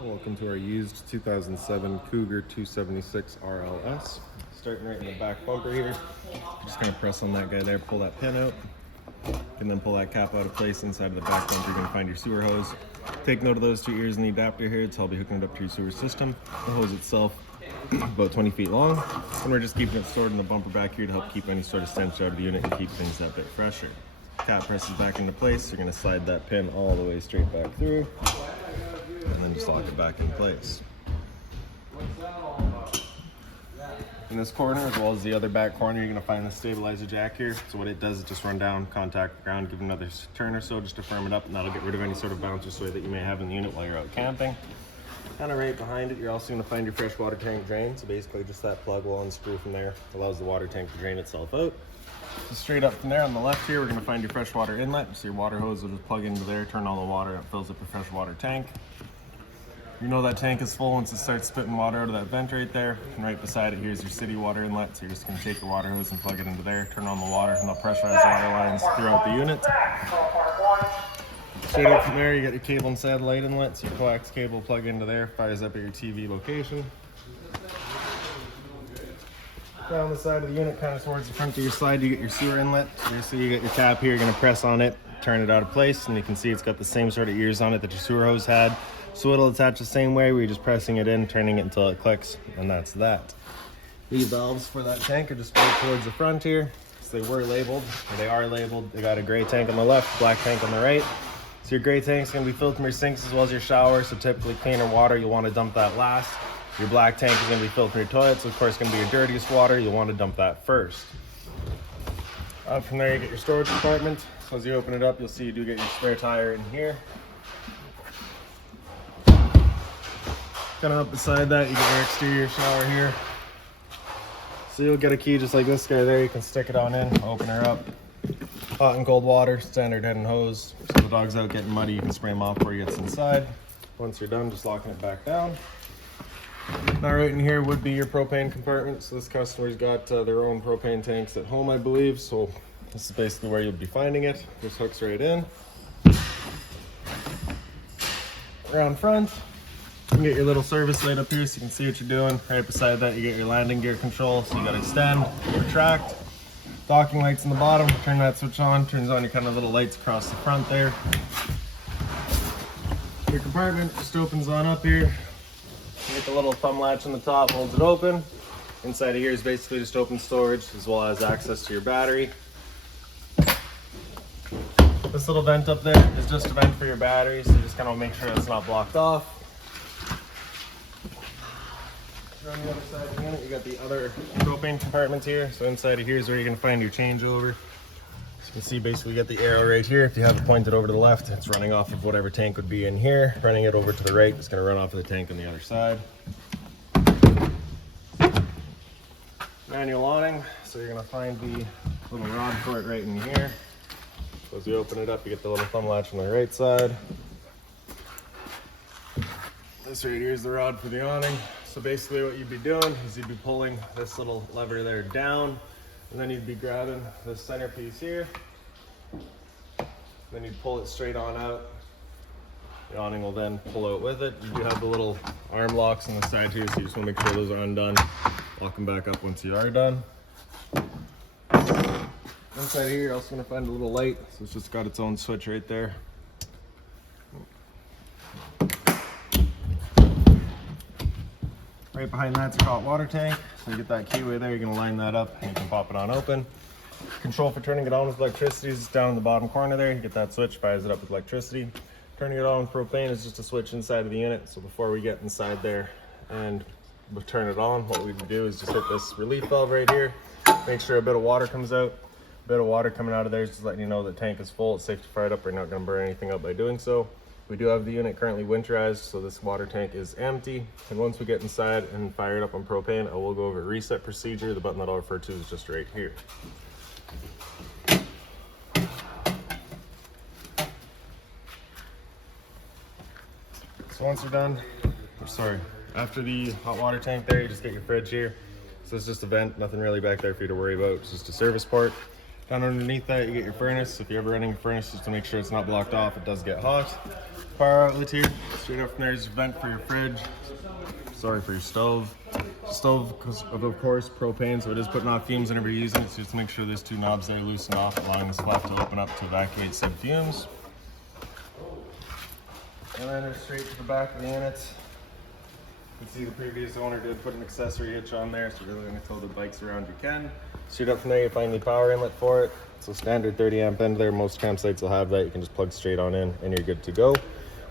Welcome to our used 2007 Cougar 276 RLS. Starting right in the back bumper here. Just gonna press on that guy there, pull that pin out, and then pull that cap out of place. Inside of the back bumper, you're gonna find your sewer hose. Take note of those two ears in the adapter here. It's all be hooking it up to your sewer system. The hose itself, about 20 feet long, and we're just keeping it stored in the bumper back here to help keep any sort of stench out of the unit and keep things that bit fresher. Cap presses back into place. You're gonna slide that pin all the way straight back through, and then just lock it back in place. In this corner, as well as the other back corner, you're gonna find the stabilizer jack here. So what it does is just run down, contact the ground, give it another turn or so just to firm it up, and that'll get rid of any sort of bounce or sway that you may have in the unit while you're out camping. Kind of right behind it, you're also gonna find your freshwater tank drain. So basically just that plug will unscrew from there, allows the water tank to drain itself out. So straight up from there on the left here, we're gonna find your freshwater inlet. So your water hose will just plug into there, turn all the water, it fills up your freshwater tank. You know that tank is full once it starts spitting water out of that vent right there. And right beside it, here's your city water inlet. So you're just gonna take your water hose and plug it into there, turn on the water, and they'll pressurize water lines throughout the unit. Straight up from there, you got your cable and satellite inlet. So your coax cable plug into there, fires up at your TV location. Down the side of the unit, kind of towards the front of your slide, you get your sewer inlet. So basically you get your tap here, you're gonna press on it, turn it out of place, and you can see it's got the same sort of ears on it that your sewer hose had. So it'll attach the same way where you're just pressing it in, turning it until it clicks, and that's that. These valves for that tank are just right towards the front here. So they were labeled, or they are labeled. They got a gray tank on the left, black tank on the right. So your gray tank's gonna be filled from your sinks as well as your shower. So typically cleaner water, you'll wanna dump that last. Your black tank is gonna be filled from your toilet. So of course it's gonna be your dirtiest water. You'll wanna dump that first. From there you get your storage compartment. So as you open it up, you'll see you do get your spare tire in here. Kind of up beside that, you get your exterior shower here. So you'll get a key just like this guy there. You can stick it on in, open her up. Hot and cold water, standard head and hose. So the dog's out getting muddy, you can spray him off before he gets inside. Once you're done, just locking it back down. Now right in here would be your propane compartment. So this customer's got their own propane tanks at home, I believe. So this is basically where you'll be finding it. Just hooks right in. Around front, you can get your little service light up here so you can see what you're doing. Right beside that, you get your landing gear control. So you got extend, retract, docking lights in the bottom. Turn that switch on, turns on your kind of little lights across the front there. Your compartment just opens on up here. You get the little thumb latch on the top, holds it open. Inside of here is basically just open storage as well as access to your battery. This little vent up there is just a vent for your battery, so you just kind of make sure it's not blocked off. On the other side of the unit, you got the other propane compartments here. So inside of here is where you're going to find your changeover. So you can see basically you got the arrow right here. If you have it pointed over to the left, it's running off of whatever tank would be in here. Running it over to the right, it's going to run off of the tank on the other side. Manual awning. So you're going to find the little rod for it right in here. So as you open it up, you get the little thumb latch on the right side. This right here is the rod for the awning. So basically what you'd be doing is you'd be pulling this little lever there down, and then you'd be grabbing this center piece here. Then you'd pull it straight on out. The awning will then pull out with it. You do have the little arm locks on the side here, so you just want to make sure those are undone. Lock them back up once you are done. Inside here, you're also going to find a little light. So it's just got its own switch right there. Right behind that's your hot water tank. So you get that keyway there, you're gonna line that up and you can pop it on open. Control for turning it on with electricity is down in the bottom corner there. You get that switch, fires it up with electricity. Turning it on with propane is just a switch inside of the unit. So before we get inside there and we'll turn it on, what we would do is just hit this relief valve right here. Make sure a bit of water comes out. A bit of water coming out of there is just letting you know the tank is full. It's safe to fire it up. We're not gonna burn anything up by doing so. We do have the unit currently winterized, so this water tank is empty. And once we get inside and fire it up on propane, I will go over a reset procedure. The button that I'll refer to is just right here. So once you're done, after the hot water tank there, you just get your fridge here. So it's just a vent, nothing really back there for you to worry about. It's just a service port. Down underneath that, you get your furnace. If you're ever running a furnace, just to make sure it's not blocked off, it does get hot. power outlet here. Straight up from there is your vent for your fridge. Sorry, for your stove. Stove, of course, propane, so it is putting off fumes whenever you're using it. So just make sure there's 2 knobs there loosen off, allowing this flap to open up to evacuate said fumes. And then straight to the back of the unit. You can see the previous owner did put an accessory hitch on there, so if you're really going to tow the bikes around, you can. Straight up from there, you find the power inlet for it. So standard 30 amp end there. Most campsites will have that. You can just plug straight on in and you're good to go.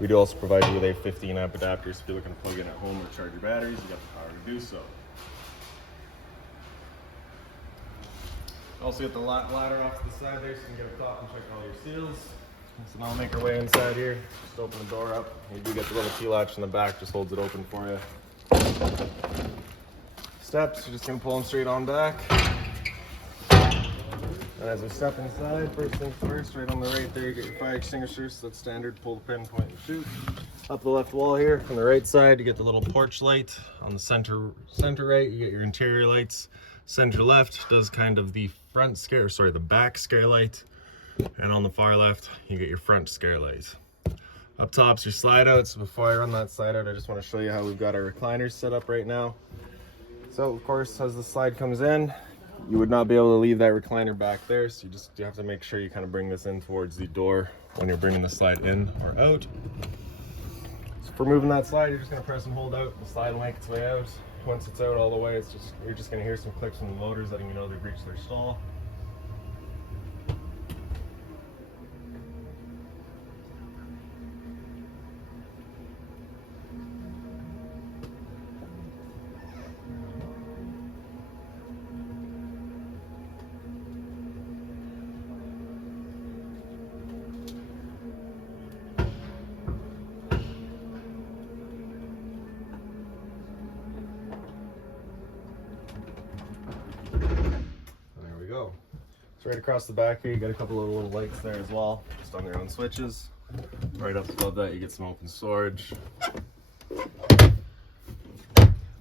We do also provide you with a 15 amp adapter, so if you're looking to plug in at home or charge your batteries, you got the power to do so. Also get the ladder off to the side there so you can get a top and check all your seals. So now we'll make our way inside here. Just open the door up. You do get the little key latch in the back, just holds it open for you. Steps, you're just gonna pull them straight on back. And as we step inside, first things first, right on the right there, you get your fire extinguisher. So that's standard, pull the pin, point and shoot. Up the left wall here, from the right side, you get the little porch light. On the center right, you get your interior lights. Center left does kind of the the back scare light. And on the far left, you get your front scare light. Up top's your slide out. So before I run that slide out, I just want to show you how we've got our recliners set up right now. So of course, as the slide comes in, you would not be able to leave that recliner back there. So you have to make sure you kind of bring this in towards the door when you're bringing the slide in or out. So for moving that slide, you're just going to press and hold out. The slide will make its way out. Once it's out all the way, you're just going to hear some clicks from the motors letting you know they've reached their stall. Go. So right across the back here, you got a couple of little lights there as well, just on their own switches. Right up above that, you get some open storage.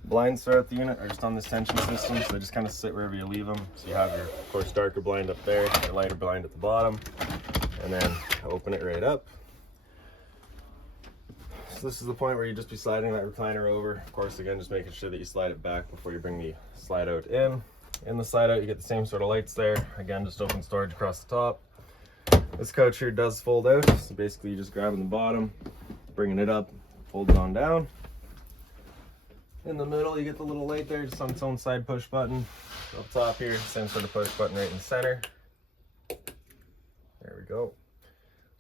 Blinds throughout the unit are just on this tension system, so they just kind of sit wherever you leave them. So you have your, of course, darker blind up there, your lighter blind at the bottom, and then open it right up. So this is the point where you just be sliding that recliner over. Of course, again, just making sure that you slide it back before you bring the slide out in. In the slide out, you get the same sort of lights there. Again, just open storage across the top. This couch here does fold out, so basically you just grabbing the bottom, bringing it up, fold it on down. In the middle, you get the little light there, just on its own side push button. Up top here, same sort of push button right in the center. There we go.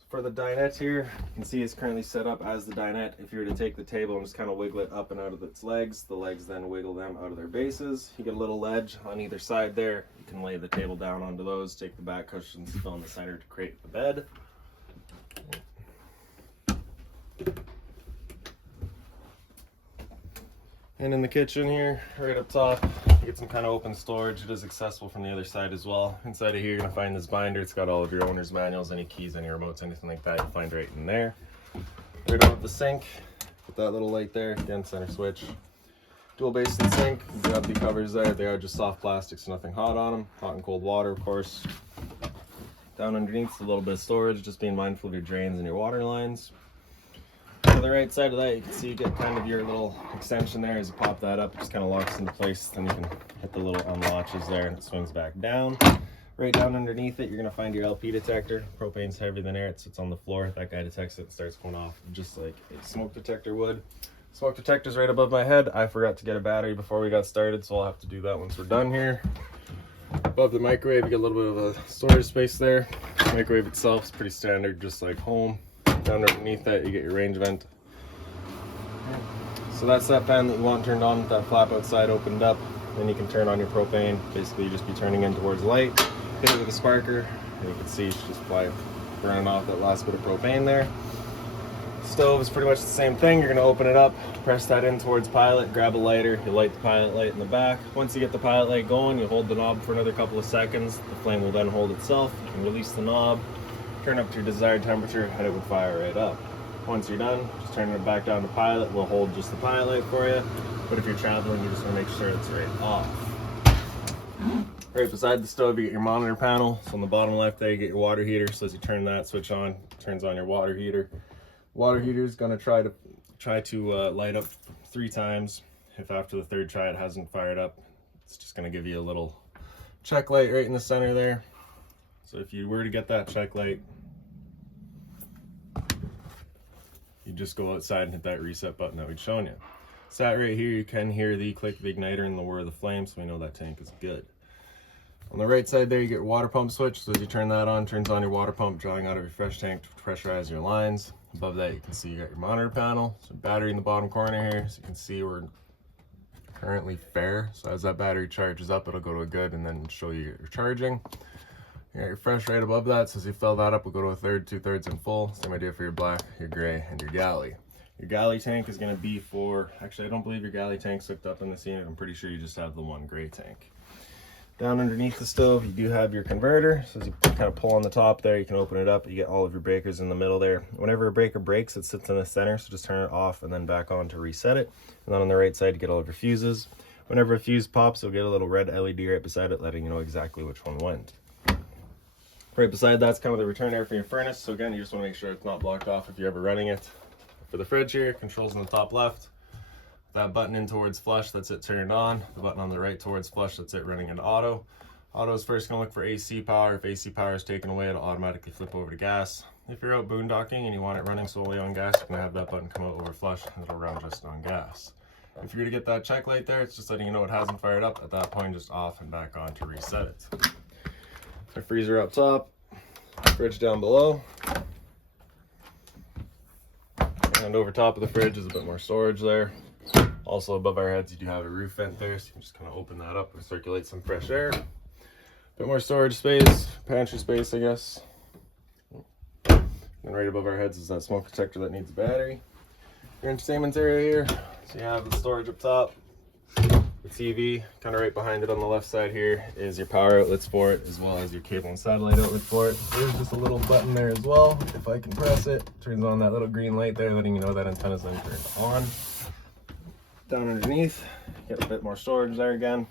For the dinette here, you can see it's currently set up as the dinette. If you were to take the table and just kind of wiggle it up and out of its legs, the legs then wiggle them out of their bases. You get a little ledge on either side there. You can lay the table down onto those, take the back cushions, fill in the center to create the bed. And in the kitchen here, right up top, you get some kind of open storage. It is accessible from the other side as well. Inside of here, you're gonna find this binder. It's got all of your owner's manuals, any keys, any remotes, anything like that, you'll find right in there. Right above the sink, with that little light there, again, center switch. Dual basin sink, you do have the covers there. They are just soft plastic, so nothing hot on them. Hot and cold water, of course. Down underneath is a little bit of storage, just being mindful of your drains and your water lines. To the right side of that, you can see you get kind of your little extension there. As you pop that up, it just kind of locks into place. Then you can hit the little unlatches there and it swings back down. Right down underneath it, you're going to find your LP detector. Propane's heavier than air. It sits on the floor. That guy detects it and starts going off just like a smoke detector would. Smoke detector's right above my head. I forgot to get a battery before we got started, so I'll have to do that once we're done here. Above the microwave, you get a little bit of a storage space there. The microwave itself is pretty standard, just like home. Down underneath that, you get your range vent. So that's that fan that you want turned on with that flap outside opened up. Then you can turn on your propane. Basically, you just be turning in towards the light, hit it with a sparker, and you can see it's just burning off that last bit of propane there. Stove is pretty much the same thing. You're going to open it up, press that in towards pilot, grab a lighter, you light the pilot light in the back. Once you get the pilot light going, you hold the knob for another couple of seconds. The flame will then hold itself. You can release the knob, turn up to your desired temperature, and it would fire right up. Once you're done, just turning it back down to pilot. We'll hold just the pilot light for you. But if you're traveling, you just want to make sure it's right off. Right beside the stove, you get your monitor panel. So on the bottom left there, you get your water heater. So as you turn that switch on, it turns on your water heater. Water heater is going to try to light up 3 times. If after the 3rd try it hasn't fired up, it's just going to give you a little check light right in the center there. So if you were to get that check light, you just go outside and hit that reset button that we'd shown you. Sat right here, you can hear the click of the igniter and the whir of the flame, so we know that tank is good. On the right side there, you get your water pump switch. So as you turn that on, turns on your water pump, drawing out of your fresh tank to pressurize your lines. Above that, you can see you got your monitor panel. So battery in the bottom corner here, so you can see we're currently fair. So as that battery charges up, it'll go to a good and then show you your charging. You got your fresh right above that, so as you fill that up, we'll go to a 1/3, 2/3 and full. Same idea for your black, your gray, and your galley. Your galley tank is going to be for, actually I don't believe your galley tank's hooked up in this unit. I'm pretty sure you just have the one gray tank. Down underneath the stove, you do have your converter. So as you kind of pull on the top there, you can open it up. You get all of your breakers in the middle there. Whenever a breaker breaks, it sits in the center, so just turn it off and then back on to reset it. And then on the right side, you get all of your fuses. Whenever a fuse pops, you'll get a little red LED right beside it, letting you know exactly which one went. Right beside that's kind of the return air for your furnace. So again, you just want to make sure it's not blocked off if you're ever running it. For the fridge here, controls in the top left. That button in towards flush, that's it turned on. The button on the right towards flush, that's it running into auto. Auto is first going to look for AC power. If AC power is taken away, it'll automatically flip over to gas. If you're out boondocking and you want it running solely on gas, you're going to have that button come out over flush and it'll run just on gas. If you're going to get that check light there, it's just letting you know it hasn't fired up. At that point, just off and back on to reset it. Our freezer up top, fridge down below. And over top of the fridge is a bit more storage there. Also above our heads, you do have a roof vent there, so you can just kind of open that up and circulate some fresh air. A bit more storage space, pantry space, I guess. And right above our heads is that smoke detector that needs a battery. Your entertainment area here, so you have the storage up top. The TV, kind of right behind it on the left side here, is your power outlets for it, as well as your cable and satellite outlet for it. There's just a little button there as well. If I can press it, turns on that little green light there, letting you know that antenna's then turned on. Down underneath, get a bit more storage there again.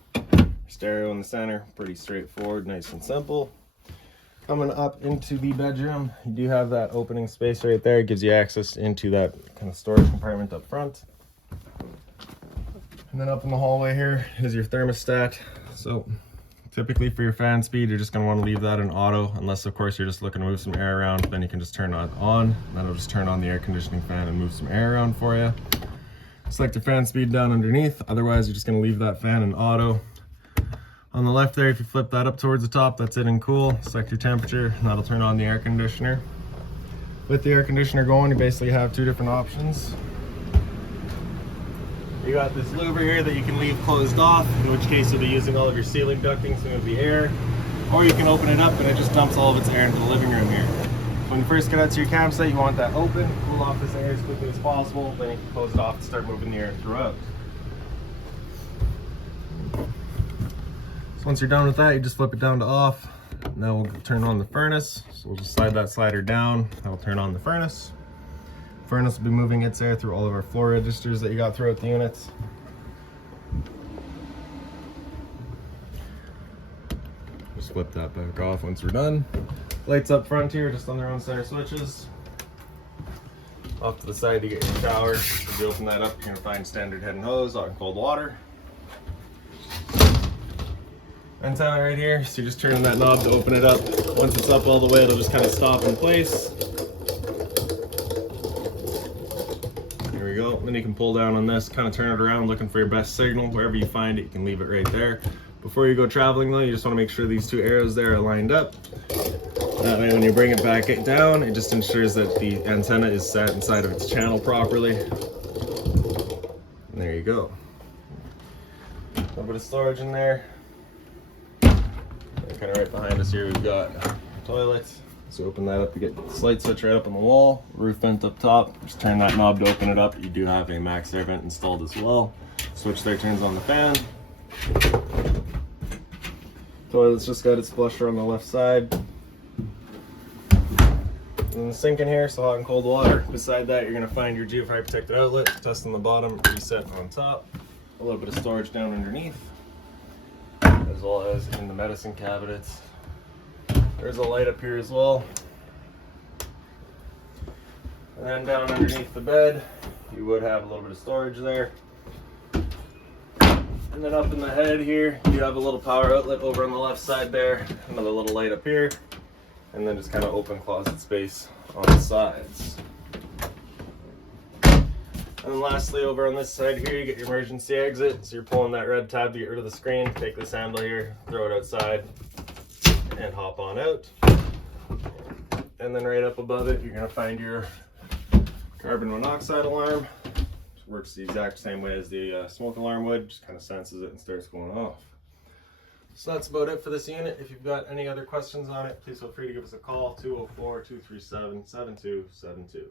Stereo in the center, pretty straightforward, nice and simple. Coming up into the bedroom, you do have that opening space right there. It gives you access into that kind of storage compartment up front. And then up in the hallway here is your thermostat. So typically for your fan speed, you're just going to want to leave that in auto, unless of course you're just looking to move some air around. Then you can just turn it on, and then it'll just turn on the air conditioning fan and move some air around for you. Select your fan speed down underneath. Otherwise, you're just going to leave that fan in auto. On the left there, if you flip that up towards the top, that's it in cool. Select your temperature, and that'll turn on the air conditioner. With the air conditioner going, you basically have 2 different options. You got this louver here that you can leave closed off, in which case you'll be using all of your ceiling ducting to move the air. Or you can open it up and it just dumps all of its air into the living room here. When you first get out to your campsite, you want that open, cool off this air as quickly as possible, then you can close it off and start moving the air throughout. So once you're done with that, you just flip it down to off. Now we'll turn on the furnace. So we'll just slide that slider down, that'll turn on the furnace. Furnace will be moving its air through all of our floor registers that you got throughout the units. Just flip that back off once we're done. Lights up front here, just on their own center switches. Off to the side, you get your shower. As you open that up, you're gonna find standard head and hose, hot and cold water. Antenna right here, so you're just turning that knob to open it up. Once it's up all the way, it'll just kind of stop in place. There we go. Then you can pull down on this, kind of turn it around, looking for your best signal. Wherever you find it, you can leave it right there. Before you go traveling though, you just want to make sure these 2 arrows there are lined up. That way when you bring it back down, it just ensures that the antenna is set inside of its channel properly. And there you go. A little bit of storage in there. And kind of right behind us here, we've got toilets. So open that up, you get this light switch right up on the wall, roof vent up top. Just turn that knob to open it up. You do have a max air vent installed as well. Switch there turns on the fan. Toilet's just got its flusher on the left side. And the sink in here, so hot and cold water. Beside that, you're gonna find your geofire protected outlet, test on the bottom, reset on top. A little bit of storage down underneath, as well as in the medicine cabinets. There's a light up here as well. And then down underneath the bed, you would have a little bit of storage there. And then up in the head here, you have a little power outlet over on the left side there, another little light up here, and then just kind of open closet space on the sides. And then lastly, over on this side here, you get your emergency exit. So you're pulling that red tab to get rid of the screen. Take this handle here, throw it outside, and hop on out. And then right up above it, you're gonna find your carbon monoxide alarm. Works the exact same way as the smoke alarm would, just kind of senses it and starts going off. So that's about it for this unit. If you've got any other questions on it, please feel free to give us a call, 204-237-7272.